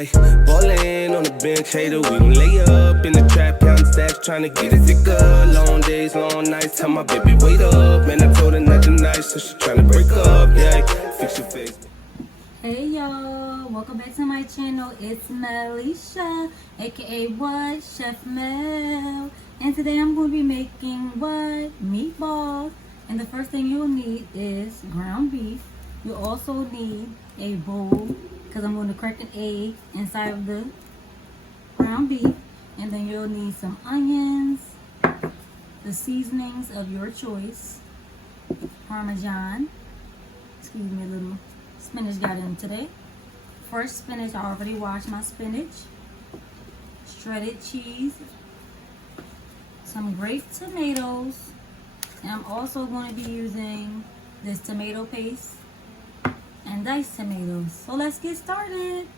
Ballin' on the bench, hater, we gon' lay up in the trap, counting stacks, trying to get it thicker. Long days, long nights, tell my baby wait up. Man, I told her not tonight, so she trying to break up. Yeah, fix your face. Hey y'all, welcome back to my channel. It's Melisha, aka what? Chef Mel. And today I'm going to be making what? Meatballs. And the first thing you'll need is ground beef. You'll also need a bowl, because I'm going to crack an egg inside of the ground beef. And then you'll need some onions, the seasonings of your choice, Parmesan, excuse me, a little spinach got in today. Fresh spinach, I already washed my spinach, shredded cheese, some grape tomatoes, and I'm also going to be using this tomato paste and diced tomatoes. So let's get started.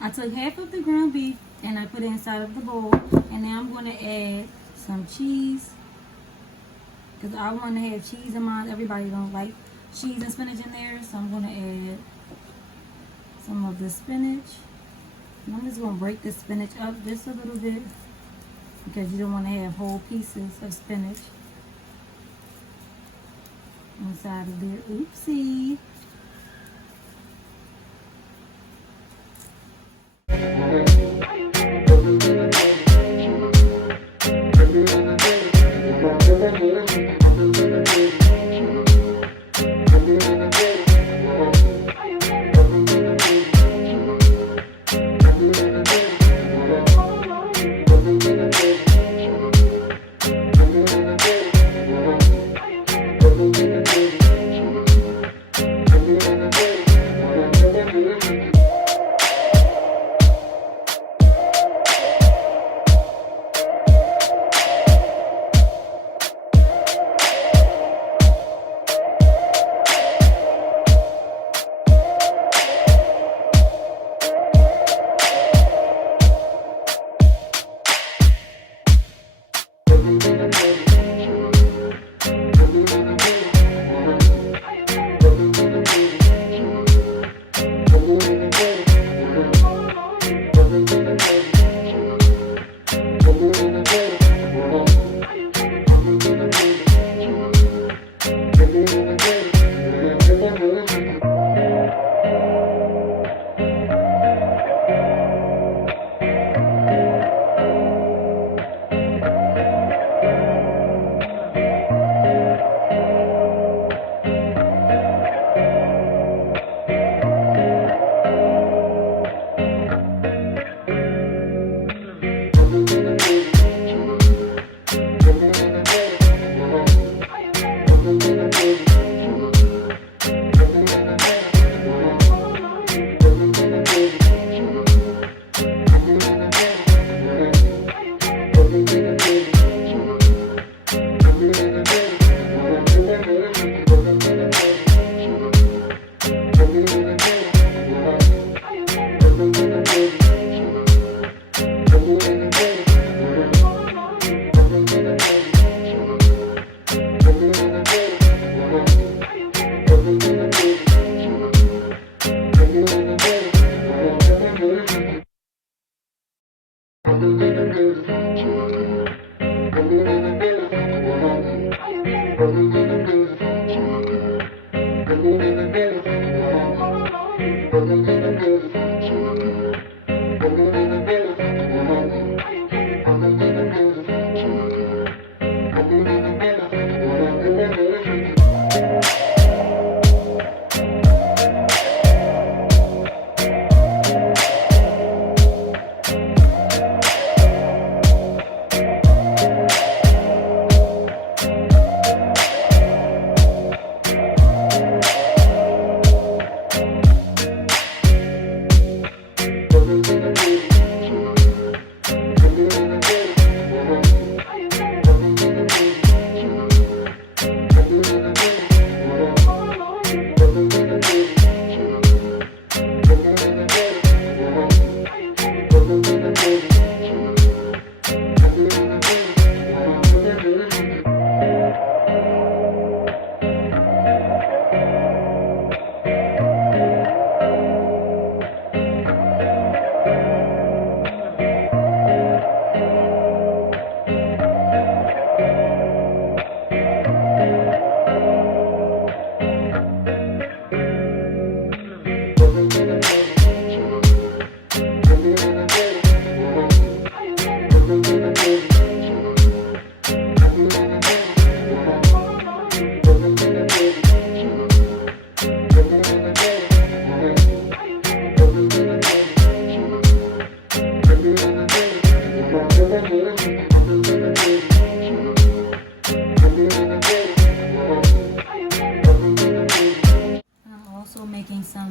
I took half of the ground beef and I put it inside of the bowl, and now I'm going to add some cheese, because I want to have cheese in mine. Everybody don't like cheese and spinach in there, so I'm going to add some of the spinach. And I'm just going to break the spinach up just a little bit, because you don't want to have whole pieces of spinach inside of there. Oopsie.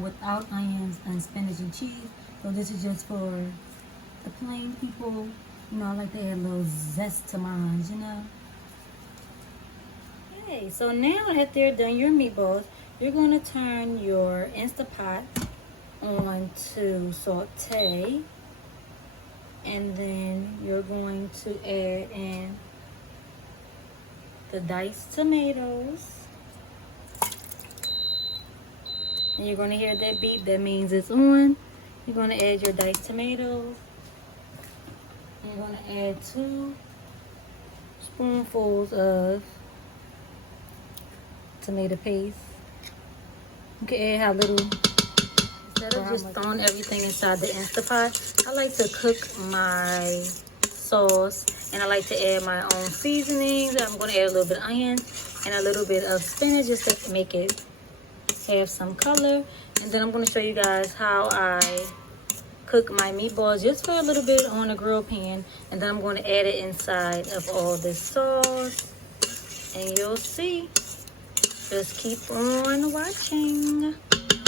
without onions and spinach and cheese. So this is just for the plain people. You know, I like to add a little zest to mine, you know. Okay, so now after you're done your meatballs, you're going to turn your Instapot on to saute. And then you're going to add in the diced tomatoes. And you're going to hear that beep. That means it's on. You're going to add your diced tomatoes. And you're going to add 2 spoonfuls of tomato paste. You can add how little. Instead of just throwing everything inside the Instapot, I like to cook my sauce. And I like to add my own seasonings. I'm going to add a little bit of onion and a little bit of spinach just to make it have some color. And then I'm going to show you guys how I cook my meatballs just for a little bit on a grill pan. And then I'm going to add it inside of all this sauce. And you'll see. Just keep on watching.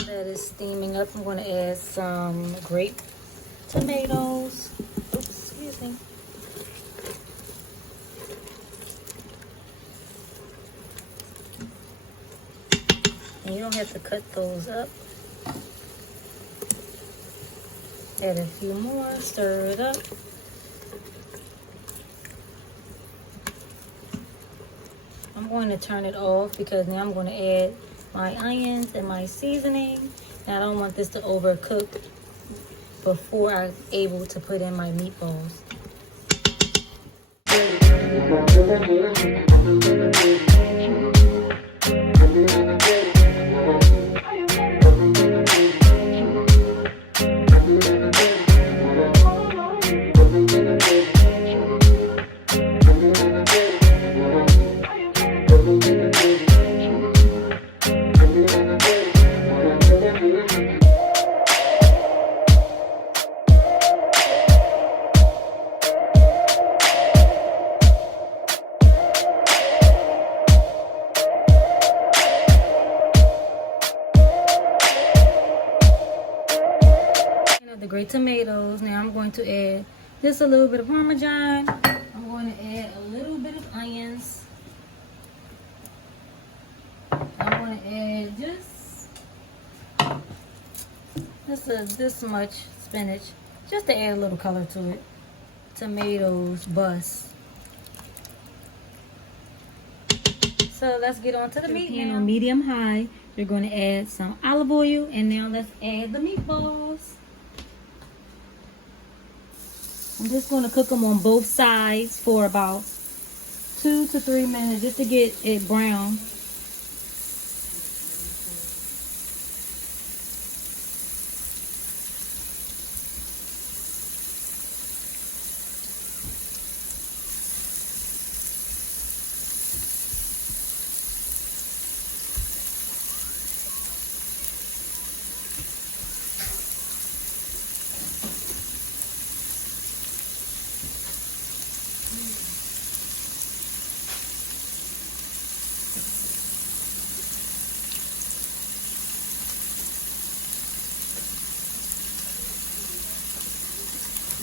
That is steaming up. I'm going to add some grape tomatoes. Oops, excuse me. And you don't have to cut those up. Add a few more, stir it up. I'm going to turn it off because now I'm going to add my onions and my seasoning. And I don't want this to overcook before I'm able to put in my meatballs. The great tomatoes. Now I'm going to add just a little bit of Parmesan. I'm going to add a little bit of onions. I'm going to add just this much spinach, just to add a little color to it. Tomatoes, bust. So let's get on to the meat now. On medium high, you're going to add some olive oil, and now let's add the meatballs. I'm just going to cook them on both sides for about 2 to 3 minutes just to get it brown.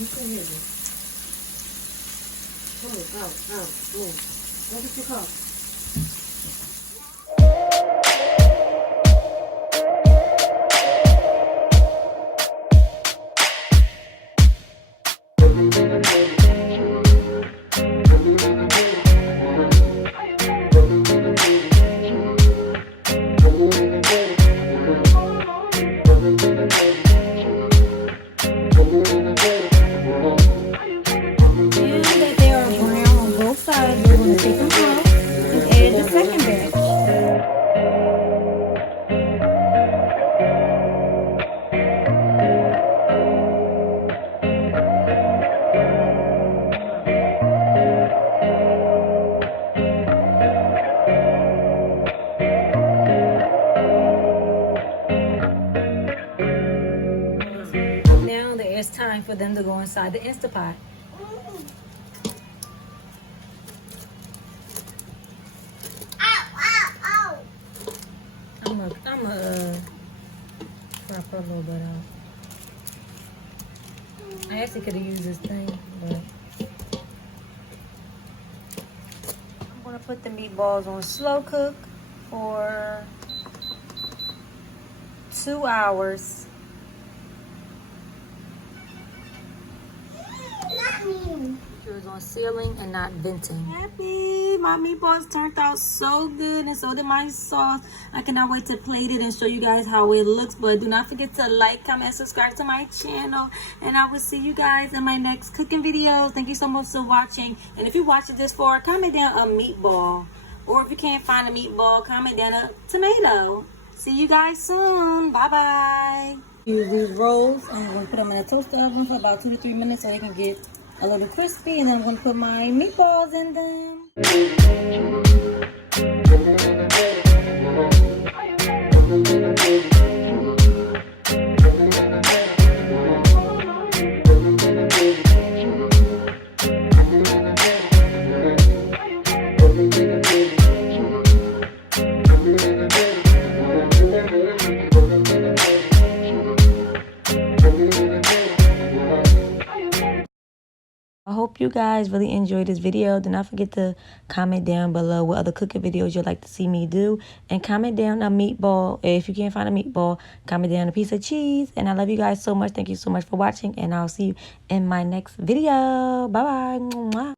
You can hear me. Out. Boom. Go get your cup. It's time for them to go inside the Instapot. I'm gonna crop a little bit out. I actually could have used this thing, but I'm gonna put the meatballs on slow cook for 2 hours. It was on sealing and not venting. Happy! My meatballs turned out so good, and so did my sauce. I cannot wait to plate it and show you guys how it looks. But do not forget to like, comment, and subscribe to my channel. And I will see you guys in my next cooking videos. Thank you so much for watching. And if you're watching this for, comment down a meatball. Or if you can't find a meatball, comment down a tomato. See you guys soon. Bye-bye. Use these rolls. I'm going to put them in a toaster oven for about 2 to 3 minutes so they can get a little crispy, and then I'm going to put my meatballs in them. I hope you guys really enjoyed this video. Do not forget to comment down below what other cooking videos you'd like to see me do. And comment down a meatball. If you can't find a meatball, comment down a piece of cheese. And I love you guys so much. Thank you so much for watching. And I'll see you in my next video. Bye-bye.